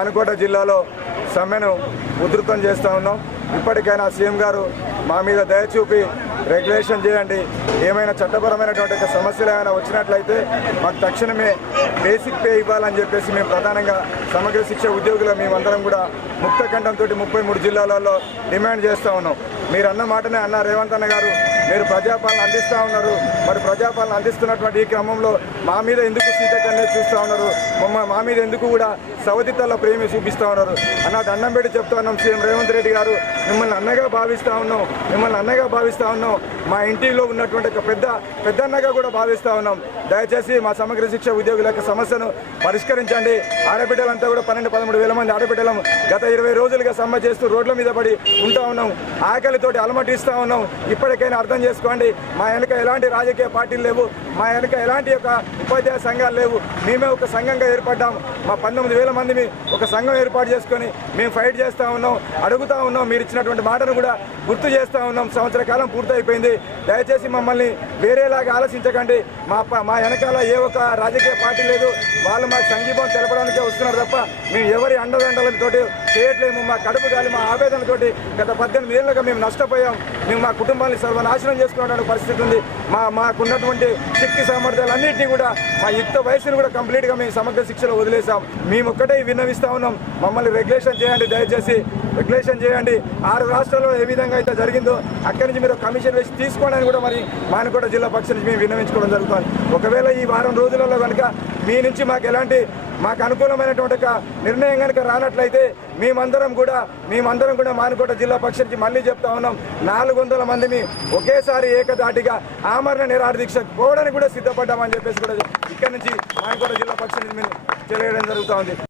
మానుకోట జిల్లాలో సమ్మెను ఉధృతం చేస్తూ ఉన్నాం ఇప్పటికైనా సీఎం గారు మా మీద దయచూపి రెగ్యులేషన్ చేయండి ఏమైనా చట్టపరమైనటువంటి సమస్యలు ఏమైనా వచ్చినట్లయితే మాకు తక్షణమే బేసిక్ పే ఇవ్వాలని చెప్పేసి మేము ప్రధానంగా సమగ్ర శిక్ష ఉద్యోగులు మేమందరం కూడా ముక్తఖండంతో ముప్పై మూడు జిల్లాలలో డిమాండ్ చేస్తూ ఉన్నాం మీరు అన్న మాటనే అన్న రేవంత్ అన్న గారు మీరు ప్రజాపాలన అందిస్తూ ఉన్నారు మరి ప్రజాపాలన అందిస్తున్నటువంటి ఈ క్రమంలో మా మీద ఎందుకు సీతకన్నే చూస్తూ ఉన్నారు మా మీద ఎందుకు కూడా సవతితల్లో ప్రేమి చూపిస్తూ ఉన్నారు అన్న దండం పెట్టి చెప్తా ఉన్నాం సీఎం రేవంత్ రెడ్డి గారు మిమ్మల్ని అన్నగా భావిస్తూ ఉన్నాం మిమ్మల్ని అన్నగా భావిస్తూ ఉన్నాం మా ఇంటిలో ఉన్నటువంటి ఒక పెద్ద పెద్దన్నగా కూడా భావిస్తూ ఉన్నాం దయచేసి మా సమగ్ర శిక్ష ఉద్యోగుల యొక్క సమస్యను పరిష్కరించండి ఆడబిడ్డలంతా కూడా పన్నెండు పదమూడు వేల మంది ఆడబిడ్డలం గత ఇరవై రోజులుగా సమ్మె చేస్తూ రోడ్ల మీద పడి ఉంటా ఉన్నాం ఆకలితోటి అలమటిస్తూ ఉన్నాం ఇప్పటికైనా అర్థం అర్థం చేసుకోండి మా వెనుక ఎలాంటి రాజకీయ పార్టీలు లేవు మా వెనుక ఎలాంటి యొక్క ఉపాధ్యాయ సంఘాలు లేవు మేమే ఒక సంఘంగా ఏర్పడ్డాము మా పంతొమ్మిది వేల మందిని ఒక సంఘం ఏర్పాటు చేసుకొని మేము ఫైట్ చేస్తూ ఉన్నాం అడుగుతూ ఉన్నాం మీరు ఇచ్చినటువంటి మాటను కూడా గుర్తు చేస్తూ ఉన్నాం సంవత్సర కాలం పూర్తయిపోయింది దయచేసి మమ్మల్ని వేరేలాగా ఆలోచించకండి మా మా వెనకాల ఏ ఒక్క రాజకీయ పార్టీ లేదు వాళ్ళు మాకు సంఘీభం తెలపడానికే వస్తున్నారు తప్ప మేము ఎవరి అండదండలతో చేయట్లేము మా కడుపు గాలి మా ఆవేదనతోటి గత పద్దెనిమిది ఏళ్ళుగా మేము నష్టపోయాం మేము మా కుటుంబాన్ని సర్వనాశనం చేసుకున్నటువంటి పరిస్థితి ఉంది మా మాకున్నటువంటి శక్తి సామర్థ్యాలు అన్నింటినీ కూడా మా యుక్త వయసును కూడా కంప్లీట్గా మేము సమగ్ర శిక్షలో వదిలేసాం మేము ఒక్కటే విన్నవిస్తూ ఉన్నాం మమ్మల్ని రెగ్యులేషన్ చేయండి దయచేసి రెగ్యులేషన్ చేయండి ఆరు రాష్ట్రాల్లో ఏ విధంగా అయితే జరిగిందో అక్కడి నుంచి మీరు కమిషన్ వేసి తీసుకోవడానికి కూడా మరి మానకోట జిల్లా పక్ష నుంచి మేము విన్నవించుకోవడం జరుగుతుంది ఒకవేళ ఈ వారం రోజులలో కనుక మీ నుంచి మాకు ఎలాంటి మాకు అనుకూలమైనటువంటి నిర్ణయం కనుక రానట్లయితే మేమందరం కూడా మేమందరం కూడా మానుకోట జిల్లా పక్షానికి మళ్ళీ చెప్తా ఉన్నాం నాలుగు వందల మందిని ఒకేసారి ఏకదాటిగా ఆమరణ నిరాదీక్ష పోవడానికి కూడా సిద్ధపడ్డామని చెప్పేసి కూడా ఇక్కడ నుంచి మానుకోట జిల్లా పక్షానికి మేము తెలియడం జరుగుతూ ఉంది